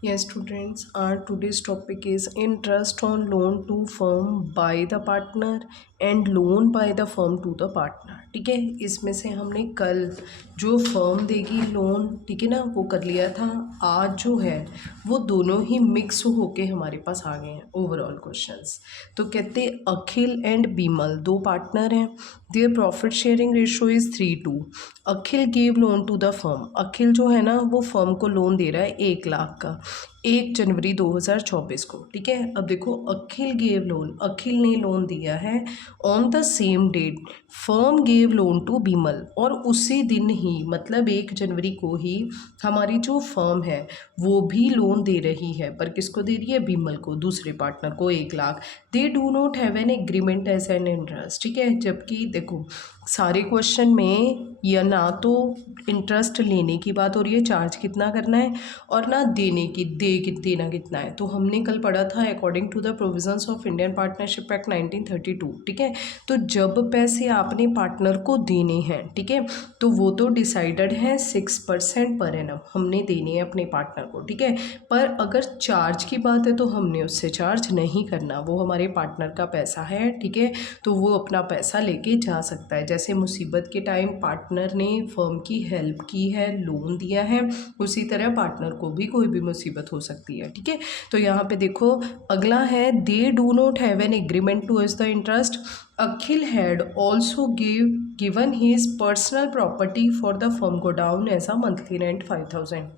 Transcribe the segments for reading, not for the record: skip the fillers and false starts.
Yes, students, our today's topic is interest on loan to firm by the partner and loan by the firm to the partner. ठीक है, इसमें से हमने कल जो firm देगी लोन, ठीक है ना, वो कर लिया था। आज जो है वो दोनों ही मिक्स होके हमारे पास आ गए हैं ओवरऑल क्वेश्चंस। तो कहते अखिल एंड बीमल दो पार्टनर हैं। Their profit sharing ratio is 3:2। Akhil give loan to the firm. Akhil जो है ना वो फर्म को लोन दे रहा है 1 लाख का 1 जनवरी 2024 को। ठीक है, अब देखो अखिल गेव लोन, अखिल ने लोन दिया है on the same date firm gave loan to Bimal, और उसी दिन ही मतलब 1 जनवरी को ही हमारी जो फर्म है वो भी लोन दे रही है, पर किसको दे रही है? बीमल को, दूसरे पार्टनर को 1 lakh. They do not have an agreement as an interest. ठीक है, जबकि देखो सारे क्वेश्चन में या ना तो इंटरेस्ट लेने की बात हो रही है, चार्ज कितना करना है, और ना देने की देना कितना है। तो हमने कल पढ़ा था according to the provisions of Indian partnership act 1932। ठीक है, तो जब पैसे आपने पार्टनर को देने हैं, ठीक है, तो वो तो डिसाइडेड है 6% पर एनम हमने देने हैं अपने पार्टनर को। ठीक है, पर अगर चार्ज की बात है तो हमने उससे चार्ज नहीं करना, वो हमारे पार्टनर का पैसा है। ठीक है, तो वो अपना पैसा लेके जा सकता है। जैसे मुसीबत के टाइम पार्टनर ने फर्म की हेल्प की है, लोन दिया है, उसी तरह पार्टनर को भी कोई भी मुसीबत हो सकती है। ठीक है, तो यहाँ पे देखो अगला है they do not have an agreement to the interest. Akhil had also given his personal property for the firm godown as a monthly rent 5,000।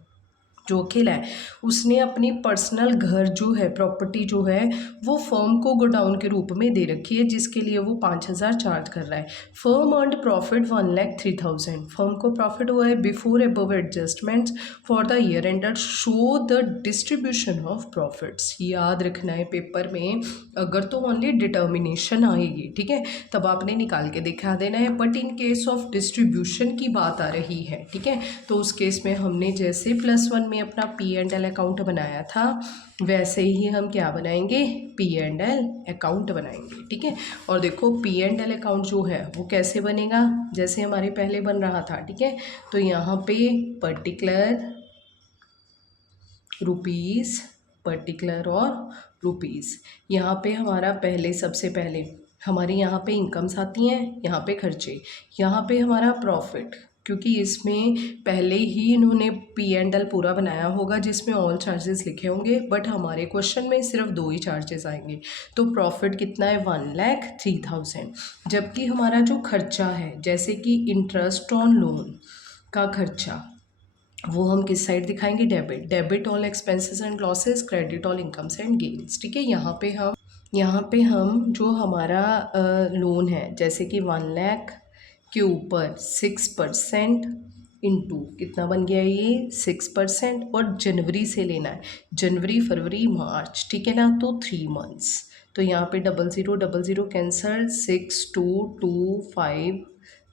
जो अखिल है उसने अपनी पर्सनल घर जो है, प्रॉपर्टी जो है, वो फर्म को गोडाउन के रूप में दे रखी है, जिसके लिए वो 5,000 चार्ज कर रहा है। Firm earned profit 1,03,000। फर्म को प्रॉफिट हुआ है before above adjustments for the year ended. Show the distribution of profits. याद रखना है पेपर में, अगर तो ओनली डिटर्मिनेशन आएगी, ठीक है, तब आपने निकाल के दिखा देना है, but in case of distribution की बात आ रही है, ठीक है, तो उस केस में हमने जैसे +1 में अपना P&L अकाउंट बनाया था वैसे ही हम क्या बनाएंगे? P&L अकाउंट बनाएंगे। ठीक है, और देखो P&L अकाउंट जो है वो कैसे बनेगा, जैसे हमारे पहले बन रहा था। ठीक है, तो यहाँ पे पर्टिकुलर रुपीज़, पर्टिकुलर और रुपीज़, यहाँ पे हमारा पहले सबसे पहले हमारे यहाँ पे इनकम्स आती हैं, यहाँ पे खर्चे, यहाँ पे हमारा प्रॉफिट, क्योंकि इसमें पहले ही इन्होंने P&L पूरा बनाया होगा जिसमें ऑल चार्जेस लिखे होंगे, बट हमारे क्वेश्चन में सिर्फ 2 ही चार्जेस आएंगे। तो प्रॉफिट कितना है? 1,03,000। जबकि हमारा जो खर्चा है, जैसे कि इंटरेस्ट ऑन लोन का खर्चा, वो हम किस साइड दिखाएंगे? Debit. Debit all expenses and losses, credit all incomes and gains. ठीक है, यहाँ पे हम जो हमारा लोन है, जैसे कि 1,00,000 के ऊपर 6% इंटू कितना बन गया? ये 6%, और जनवरी से लेना है, जनवरी फरवरी मार्च, ठीक है ना, तो 3 मंथ्स। तो यहाँ पे 0000 कैंसल, 6,225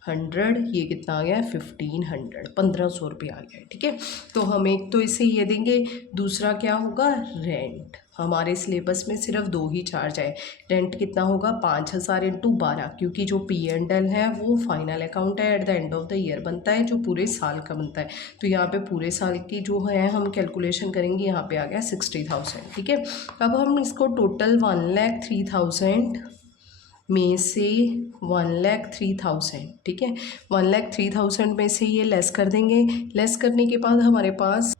100, ये कितना आ गया? 1,500, 1,500 रुपये आ गया है। ठीक है, तो हम एक तो इसे ये देंगे, दूसरा क्या होगा? रेंट। हमारे सिलेबस में सिर्फ 2 ही चार्ज है। रेंट कितना होगा? 5,000 इंटू 12, क्योंकि जो P&L है वो फाइनल अकाउंट है, at the end of the year बनता है, जो पूरे साल का बनता है। तो यहाँ पे पूरे साल की जो है हम कैलकुलेशन करेंगे, यहाँ पे आ गया 60,000। ठीक है, अब हम इसको टोटल 1,03,000 में से 1,03,000, ठीक है, 1,03,000 में से ये लेस कर देंगे। लेस करने के बाद हमारे पास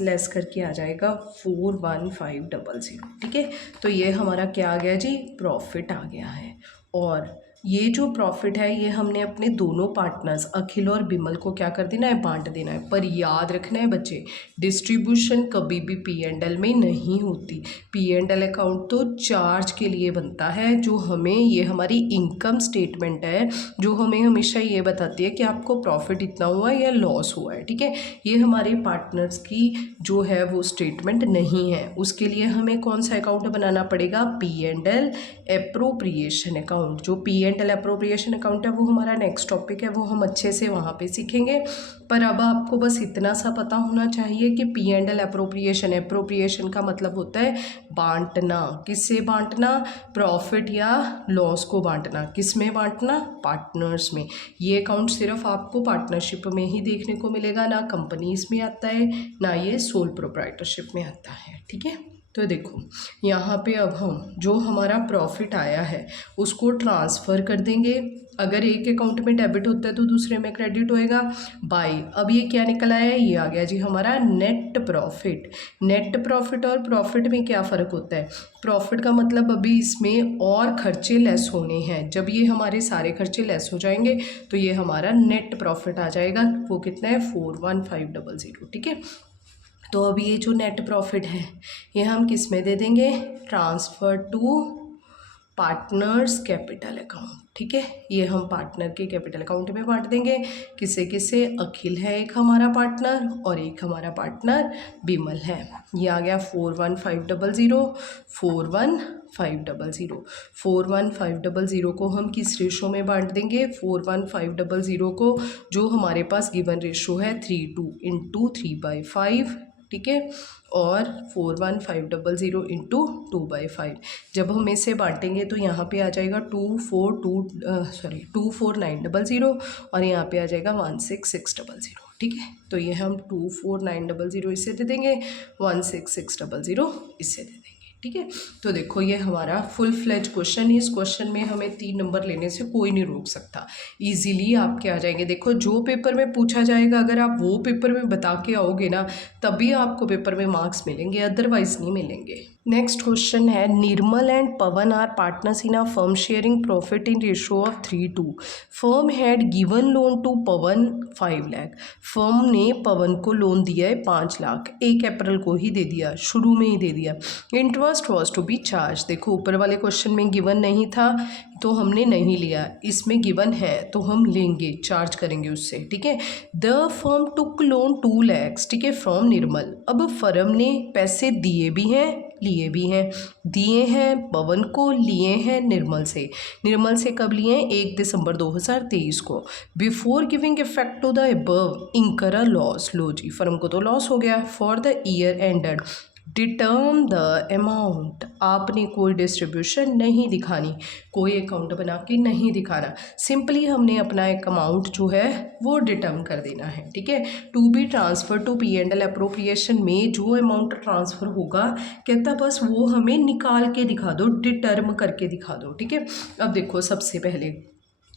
लेस करके आ जाएगा 41500। ठीक है, तो ये हमारा क्या आ गया जी? प्रॉफिट आ गया है। और ये जो प्रॉफिट है ये हमने अपने दोनों पार्टनर्स अखिल और बिमल को क्या कर देना है? बांट देना है। पर याद रखना है बच्चे, डिस्ट्रीब्यूशन कभी भी P&L में नहीं होती। P&L अकाउंट तो चार्ज के लिए बनता है, जो हमें, ये हमारी इनकम स्टेटमेंट है जो हमें हमेशा ये बताती है कि आपको प्रॉफिट इतना हुआ है या लॉस हुआ है। ठीक है, ये हमारे पार्टनर्स की जो है वो स्टेटमेंट नहीं है। उसके लिए हमें कौन सा अकाउंट बनाना पड़ेगा? P&L appropriation account. जो P&L P&L अप्रोप्रिएशन अकाउंट है वो हमारा नेक्स्ट टॉपिक है, वो हम अच्छे से वहाँ पे सीखेंगे। पर अब आपको बस इतना सा पता होना चाहिए कि P&L अप्रोप्रिएशन का मतलब होता है बांटना। किससे बांटना? प्रॉफिट या लॉस को बांटना। किस में बांटना? पार्टनर्स में। ये अकाउंट सिर्फ आपको पार्टनरशिप में ही देखने को मिलेगा, ना कंपनीज में आता है, ना ये सोल प्रोप्राइटरशिप में आता है। ठीक है, तो देखो यहाँ पे अब हम जो हमारा प्रॉफिट आया है उसको ट्रांसफ़र कर देंगे। अगर एक अकाउंट में डेबिट होता है तो दूसरे में क्रेडिट होएगा। बाय अब ये क्या निकल आया है? ये आ गया जी हमारा नेट प्रॉफिट। नेट प्रॉफिट और प्रॉफिट में क्या फ़र्क होता है? प्रॉफिट का मतलब अभी इसमें और खर्चे लेस होने हैं। जब ये हमारे सारे खर्चे लेस हो जाएंगे तो ये हमारा नेट प्रॉफिट आ जाएगा। वो कितना है? 41500। ठीक है, तो अब ये जो नेट प्रॉफिट है ये हम किस में दे देंगे? Transfer to partners capital account. ठीक है, ये हम पार्टनर के कैपिटल अकाउंट में बांट देंगे। किसे किसे? अखिल है एक हमारा पार्टनर और एक हमारा पार्टनर बिमल है। ये आ गया 41500। 41500 को हम किस रेशो में बांट देंगे? 41500 को जो हमारे पास गिवन रेशो है 3:2 × 3/5। ठीक है, और 41500 × 2/5। जब हम इसे बांटेंगे तो यहाँ पे आ जाएगा 24900 और यहाँ पे आ जाएगा 16600। ठीक है, तो ये हम 24900 इसे दे देंगे, 16600 इसे दे देंगे। ठीक है, तो देखो ये हमारा फुल फ्लेज क्वेश्चन है। इस क्वेश्चन में हमें 3 नंबर लेने से कोई नहीं रोक सकता, इजीली आपके आ जाएंगे। देखो जो पेपर में पूछा जाएगा अगर आप वो पेपर में बता के आओगे ना तभी आपको पेपर में मार्क्स मिलेंगे, अदरवाइज नहीं मिलेंगे। नेक्स्ट क्वेश्चन है, Nirmal and Pavan are partners in a firm sharing profit in ratio of 3:2। Firm had given loan to Pavan 5 lakh. Firm ने पवन को लोन दिया है 5 लाख, 1 अप्रैल को ही दे दिया, शुरू में ही दे दिया। Interest was to be charge. देखो ऊपर वाले क्वेश्चन में गिवन नहीं था तो हमने नहीं लिया, इसमें गिवन है तो हम लेंगे, चार्ज करेंगे उससे। ठीक है, the firm took loan 2 lakhs। ठीक है, फ्रॉम निर्मल। अब फर्म ने पैसे दिए भी हैं लिए भी हैं। दिए हैं पवन को, लिए हैं निर्मल से। निर्मल से कब लिए हैं? 1 दिसंबर 2023 को। Before giving effect to the above incur a loss. Low ji, firm को तो लॉस हो गया। For the year ended deter the amount. आपने कोई डिस्ट्रीब्यूशन नहीं दिखानी, कोई अकाउंट बना के नहीं दिखाना, सिंपली हमने अपना एक अमाउंट जो है वो डिटर्म कर देना है। ठीक है, to be transfer to P&L appropriation में जो अमाउंट ट्रांसफ़र होगा कहता बस वो हमें निकाल के दिखा दो, डिटर्म करके दिखा दो। ठीक है, अब देखो सबसे पहले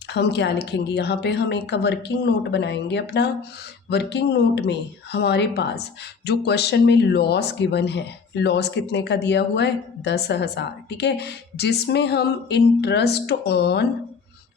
हम क्या लिखेंगे? यहाँ पे हम एक वर्किंग नोट बनाएंगे अपना। वर्किंग नोट में हमारे पास जो क्वेश्चन में लॉस गिवन है, लॉस कितने का दिया हुआ है? 10,000। ठीक है, जिसमें हम interest on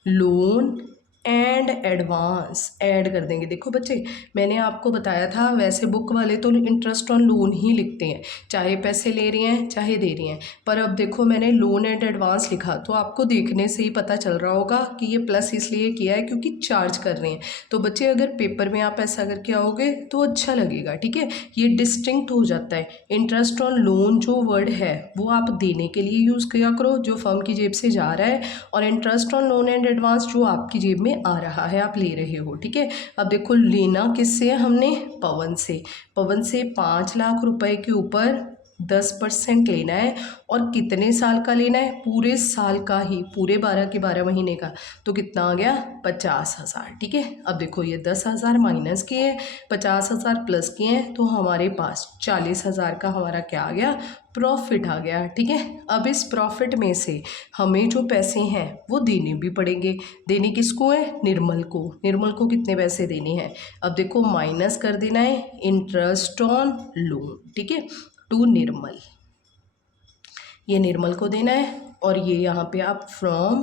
loan and advance add कर देंगे। देखो बच्चे मैंने आपको बताया था वैसे बुक वाले तो इंटरेस्ट ऑन लोन ही लिखते हैं, चाहे पैसे ले रही हैं चाहे दे रही हैं, पर अब देखो मैंने लोन एंड एडवांस लिखा तो आपको देखने से ही पता चल रहा होगा कि ये प्लस इसलिए किया है क्योंकि चार्ज कर रहे हैं। तो बच्चे अगर पेपर में आप ऐसा करके आओगे तो अच्छा लगेगा। ठीक है, ये डिस्टिंक्ट हो जाता है। इंटरेस्ट ऑन लोन जो वर्ड है वो आप देने के लिए यूज़ किया करो जो फर्म की जेब से जा रहा है, और interest on loan and advance जो आपकी जेब में आ रहा है, आप ले रहे हो। ठीक है, अब देखो लेना किससे है हमने? पवन से। पवन से 5 लाख रुपए के ऊपर 10% लेना है, और कितने साल का लेना है? पूरे साल का ही, पूरे 12 के 12 महीने का। तो कितना आ गया? 50,000। ठीक है, अब देखो ये 10,000 माइनस किए, 50,000 प्लस किए हैं, तो हमारे पास 40,000 का हमारा क्या आ गया? प्रॉफिट आ गया। ठीक है, अब इस प्रॉफिट में से हमें जो पैसे हैं वो देने भी पड़ेंगे। देने किसको है? निर्मल को। निर्मल को कितने पैसे देने हैं? अब देखो माइनस कर देना है इंटरेस्ट ऑन लोन। ठीक है, टू निर्मल, ये निर्मल को देना है, और ये यहाँ पे आप फ्रॉम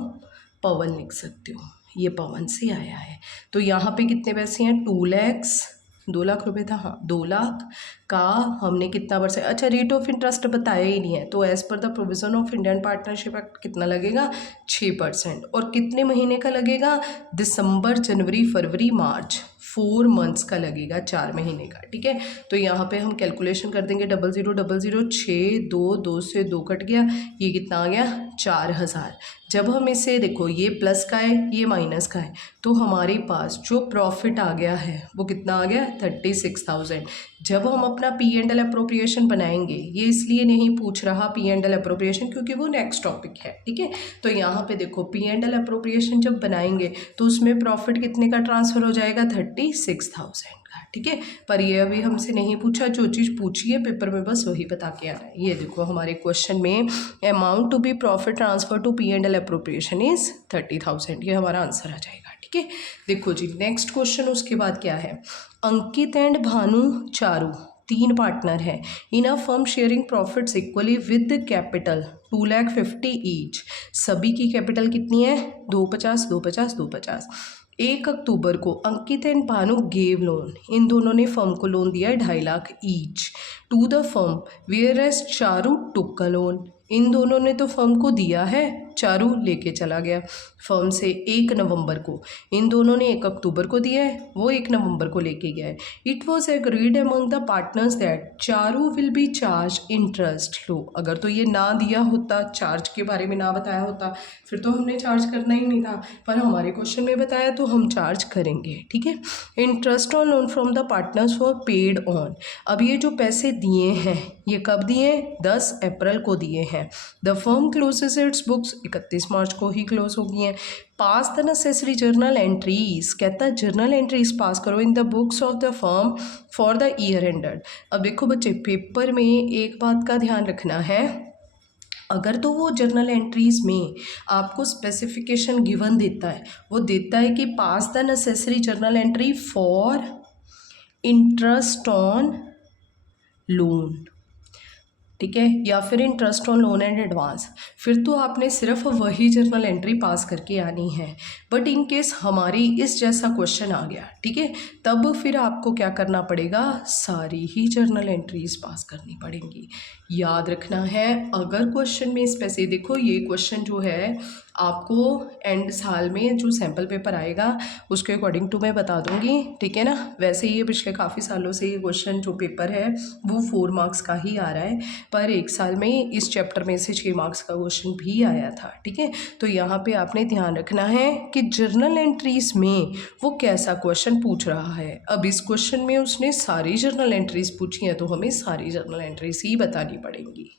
पवन लिख सकते हो, ये पवन से आया है। तो यहाँ पे कितने पैसे हैं? 2 lakhs, 2 लाख रुपए था, हाँ 2 लाख का हमने कितना परसेंट, अच्छा रेट ऑफ इंटरेस्ट बताया ही नहीं है, तो as per the provision of Indian partnership act कितना लगेगा? 6%। और कितने महीने का लगेगा? दिसंबर, जनवरी, फरवरी, मार्च, 4 months का लगेगा, 4 महीने का। ठीक है, तो यहाँ पे हम कैलकुलेशन कर देंगे 0000, 6 2 2 से 2 कट गया, ये कितना आ गया? 4,000। जब हम इसे देखो ये प्लस का है ये माइनस का है, तो हमारे पास जो प्रॉफिट आ गया है वो कितना आ गया 36,000। जब हम अपना P&L अप्रोप्रिएशन बनाएंगे, ये इसलिए नहीं पूछ रहा P&L अप्रोप्रिएशन क्योंकि वो नेक्स्ट टॉपिक है, ठीक है। तो यहाँ पे देखो P&L अप्रोप्रिएशन जब बनाएंगे तो उसमें प्रॉफिट कितने का ट्रांसफ़र हो जाएगा 36,000 का, ठीक है। पर ये अभी हमसे नहीं पूछा, जो चीज़ पूछी है पेपर में बस वही बता के आना है। ये देखो हमारे क्वेश्चन में amount to be profit transfer to P&L appropriation is 30,000, ये हमारा आंसर आ जाएगा, ठीक है। देखो जी नेक्स्ट क्वेश्चन उसके बाद क्या है, अंकित एंड भानु चारू 3 पार्टनर है in a firm sharing profits equally with capital 2,50,000 each. सभी की कैपिटल कितनी है 250 250 250। 1 अक्टूबर को Ankit and Bhanu gave loan, इन दोनों ने फर्म को लोन दिया है 2.5 lakh each to the firm whereas Charu took a loan. इन दोनों ने तो फर्म को दिया है, चारू लेके चला गया फर्म से 1 नवंबर को, इन दोनों ने 1 अक्टूबर को दिया है, वो 1 नवंबर को लेके गया है। It was agreed among the partners that Charu will be charge interest. लो अगर तो ये ना दिया होता, चार्ज के बारे में ना बताया होता, फिर तो हमने चार्ज करना ही नहीं था, पर हमारे क्वेश्चन में बताया तो हम चार्ज करेंगे, ठीक है। Interest on loan from the partners for paid on. अब ये जो पैसे दिए हैं ये कब दिए, 10 अप्रैल को दिए हैं। The firm closes its books, 31 मार्च को ही क्लोज हो गई हैं। Pass the necessary journal entries, कहता है जर्नल एंट्रीज पास करो in the books of the firm for the year ended. अब देखो बच्चे पेपर में एक बात का ध्यान रखना है, अगर तो वो जर्नल एंट्रीज़ में आपको स्पेसिफिकेशन गिवन देता है, वो देता है कि pass the necessary journal entry for interest on loan, ठीक है, या फिर interest on loan and advance, फिर तो आपने सिर्फ वही जर्नल एंट्री पास करके आनी है। बट इन केस हमारी इस जैसा क्वेश्चन आ गया, ठीक है, तब फिर आपको क्या करना पड़ेगा, सारी ही जर्नल एंट्रीज पास करनी पड़ेंगी। याद रखना है अगर क्वेश्चन में स्पेसिफिक, देखो ये क्वेश्चन जो है आपको एंड साल में जो सैम्पल पेपर आएगा उसके अकॉर्डिंग टू मैं बता दूंगी, ठीक है ना। वैसे ये पिछले काफ़ी सालों से ये क्वेश्चन जो पेपर है वो 4 मार्क्स का ही आ रहा है, पर एक साल में इस चैप्टर में से 6 मार्क्स का क्वेश्चन भी आया था, ठीक है। तो यहाँ पे आपने ध्यान रखना है कि जर्नल एंट्रीज में वो कैसा क्वेश्चन पूछ रहा है। अब इस क्वेश्चन में उसने सारी जर्नल एंट्रीज पूछी हैं तो हमें सारी जर्नल एंट्रीज ही बतानी पड़ेंगी।